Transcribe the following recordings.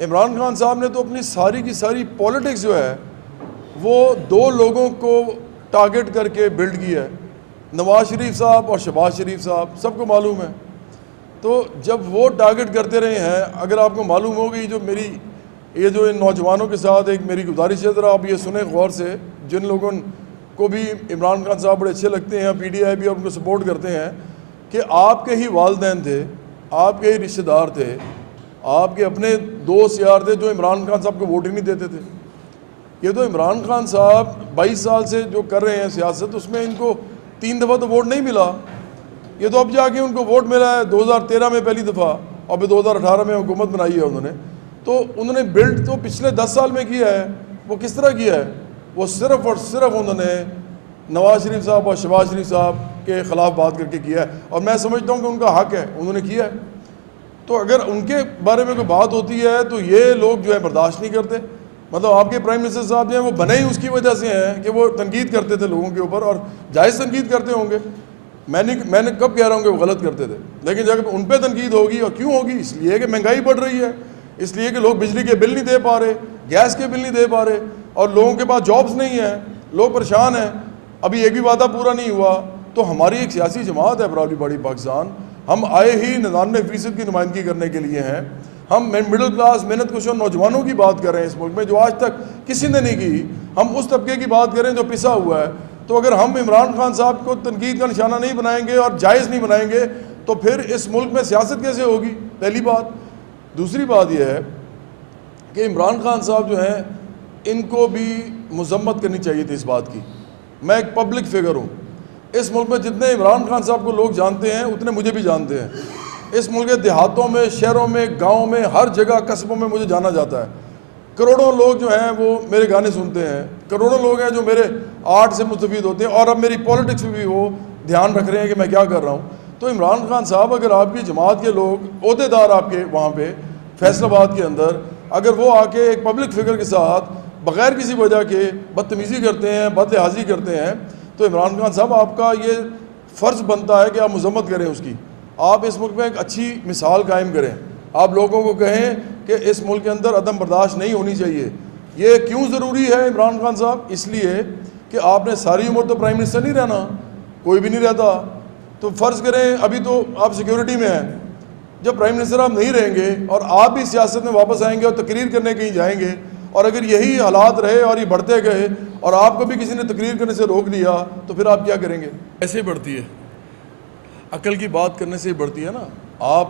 عمران خان صاحب نے تو اپنی ساری کی ساری پولیٹکس جو ہے وہ دو لوگوں کو ٹارگٹ کر کے بلڈ کیا ہے، نواز شریف صاحب اور شہباز شریف صاحب، سب کو معلوم ہے۔ تو جب وہ ٹارگٹ کرتے رہے ہیں، اگر آپ کو معلوم ہوگی یہ جو ان نوجوانوں کے ساتھ ایک میری گزارش ہے، ذرا آپ یہ سنیں غور سے، جن لوگوں کو بھی عمران خان صاحب بڑے اچھے لگتے ہیں، پی ٹی آئی بھی اور ان کو سپورٹ کرتے ہیں، کہ آپ کے ہی والدین تھے، آپ کے ہی رشتہ دار تھے، آپ کے اپنے دوست یار تھے جو عمران خان صاحب کو ووٹ ہی نہیں دیتے تھے۔ یہ تو عمران خان صاحب 22 سال سے جو کر رہے ہیں سیاست، اس میں ان کو 3 دفعہ تو ووٹ نہیں ملا، یہ تو اب جا کے ان کو ووٹ ملا ہے 2013 میں پہلی دفعہ، اور پھر 2018 میں حکومت بنائی ہے انہوں نے۔ تو انہوں نے بلڈ تو پچھلے 10 سال میں کیا ہے۔ وہ کس طرح کیا ہے؟ وہ صرف اور صرف انہوں نے نواز شریف صاحب اور شہباز شریف صاحب کے خلاف بات کر کے کیا ہے، اور میں سمجھتا ہوں کہ ان کا حق ہے، انہوں نے کیا ہے۔ تو اگر ان کے بارے میں کوئی بات ہوتی ہے تو یہ لوگ جو ہے برداشت نہیں کرتے۔ مطلب آپ کے پرائم منسٹر صاحب جو ہیں وہ بنے ہی اس کی وجہ سے ہیں کہ وہ تنقید کرتے تھے لوگوں کے اوپر، اور جائز تنقید کرتے ہوں گے، میں نے کب کہہ رہا ہوں کہ وہ غلط کرتے تھے، لیکن جب ان پہ تنقید ہوگی، اور کیوں ہوگی؟ اس لیے کہ مہنگائی بڑھ رہی ہے، اس لیے کہ لوگ بجلی کے بل نہیں دے پا رہے، گیس کے بل نہیں دے پا رہے، اور لوگوں کے پاس جابز نہیں ہیں، لوگ پریشان ہیں، ابھی ایک بھی وعدہ پورا نہیں ہوا۔ تو ہماری ایک سیاسی جماعت ہے براؤلی پارٹی پاکستان، ہم آئے ہی 99% کی نمائندگی کرنے کے لیے ہیں۔ ہم مڈل کلاس محنت کشوں نوجوانوں کی بات کر رہے ہیں اس ملک میں، جو آج تک کسی نے نہیں کی۔ ہم اس طبقے کی بات کریں جو پسا ہوا ہے۔ تو اگر ہم عمران خان صاحب کو تنقید کا نشانہ نہیں بنائیں گے اور جائز نہیں بنائیں گے تو پھر اس ملک میں سیاست کیسے ہوگی؟ پہلی بات۔ دوسری بات یہ ہے کہ عمران خان صاحب جو ہیں، ان کو بھی مذمت کرنی چاہیے تھی اس بات کی۔ میں ایک پبلک فگر ہوں، اس ملک میں جتنے عمران خان صاحب کو لوگ جانتے ہیں اتنے مجھے بھی جانتے ہیں۔ اس ملک کے دیہاتوں میں، شہروں میں، گاؤں میں، ہر جگہ قصبوں میں مجھے جانا جاتا ہے۔ کروڑوں لوگ جو ہیں وہ میرے گانے سنتے ہیں، کروڑوں لوگ ہیں جو میرے آرٹ سے مستفید ہوتے ہیں، اور اب میری پولیٹکس میں بھی وہ دھیان رکھ رہے ہیں کہ میں کیا کر رہا ہوں۔ تو عمران خان صاحب، اگر آپ کی جماعت کے لوگ، عہدیدار آپ کے وہاں پہ فیصل آباد کے اندر، اگر وہ آ کے ایک پبلک فگر کے ساتھ بغیر کسی وجہ کے بدتمیزی کرتے ہیں، بد لحاظی کرتے ہیں، تو عمران خان صاحب آپ کا یہ فرض بنتا ہے کہ آپ مذمت کریں اس کی۔ آپ اس ملک میں ایک اچھی مثال قائم کریں، آپ لوگوں کو کہیں کہ اس ملک کے اندر عدم برداشت نہیں ہونی چاہیے۔ یہ کیوں ضروری ہے عمران خان صاحب؟ اس لیے کہ آپ نے ساری عمر تو پرائم منسٹر نہیں رہنا، کوئی بھی نہیں رہتا۔ تو فرض کریں ابھی تو آپ سیکیورٹی میں ہیں، جب پرائم منسٹر آپ نہیں رہیں گے اور آپ بھی سیاست میں واپس آئیں گے اور تقریر کرنے کہیں جائیں گے، اور اگر یہی حالات رہے اور یہ بڑھتے گئے اور آپ کو بھی کسی نے تقریر کرنے سے روک دیا تو پھر آپ کیا کریں گے؟ ایسے بڑھتی ہے، عقل کی بات کرنے سے ہی بڑھتی ہے نا۔ آپ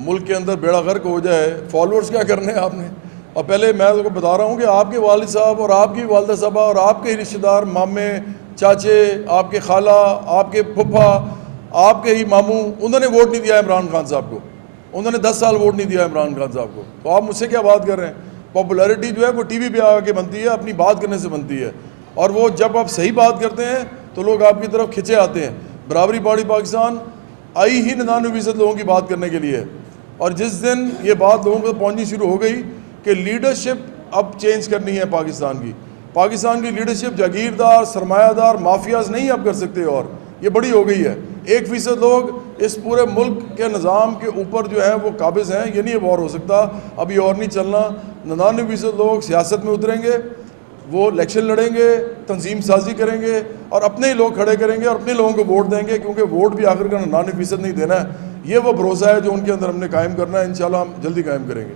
ملک کے اندر بیڑا غرق ہو جائے، فالوورز کیا کرنے ہیں آپ نے؟ اور پہلے میں آپ کو بتا رہا ہوں کہ آپ کے والد صاحب اور آپ کی والدہ صاحبہ اور آپ کے ہی رشتہ دار، مامے، چاچے، آپ کے خالہ، آپ کے پھپھا، آپ کے ہی ماموں، انہوں نے ووٹ نہیں دیا عمران خان صاحب کو، انہوں نے 10 سال ووٹ نہیں دیا عمران خان صاحب کو۔ تو آپ مجھ سے کیا بات کر رہے ہیں؟ پاپولیرٹی جو ہے وہ ٹی وی پہ آ کے بنتی ہے، اپنی بات کرنے سے بنتی ہے، اور وہ جب آپ صحیح بات کرتے ہیں تو لوگ آپ کی طرف کھنچے آتے ہیں۔ براؤلی پارٹی پاکستان آئی ہی 99% لوگوں کی بات کرنے کے لیے، اور جس دن یہ بات لوگوں کو پہنچنی شروع ہو گئی کہ لیڈرشپ اب چینج کرنی ہے پاکستان کی لیڈرشپ جاگیردار، سرمایہ دار، مافیاز نہیں اب کر سکتے، اور یہ بڑی ہو گئی ہے۔ 1% لوگ اس پورے ملک کے نظام کے اوپر جو ہیں وہ قابض ہیں، یہ نہیں وار ہو سکتا، اب یہ اور نہیں چلنا۔ 99% لوگ سیاست میں اتریں گے، وہ الیکشن لڑیں گے، تنظیم سازی کریں گے، اور اپنے ہی لوگ کھڑے کریں گے اور اپنے لوگوں کو ووٹ دیں گے، کیونکہ ووٹ بھی آخر کا 99% نہیں دینا ہے۔ یہ وہ بھروسہ ہے جو ان کے اندر ہم نے قائم کرنا ہے، انشاءاللہ ہم جلدی قائم کریں گے۔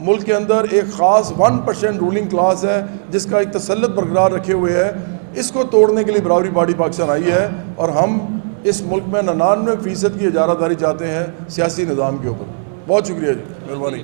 ملک کے اندر ایک خاص 1% رولنگ کلاس ہے جس کا ایک تسلط برقرار رکھے ہوئے ہے، اس کو توڑنے کے لیے براؤلی پارٹی پاکستان آئی ہے، اور ہم اس ملک میں 99% کی اجارہ داری چاہتے ہیں سیاسی نظام کے اوپر۔ بہت شکریہ جی، مہربانی۔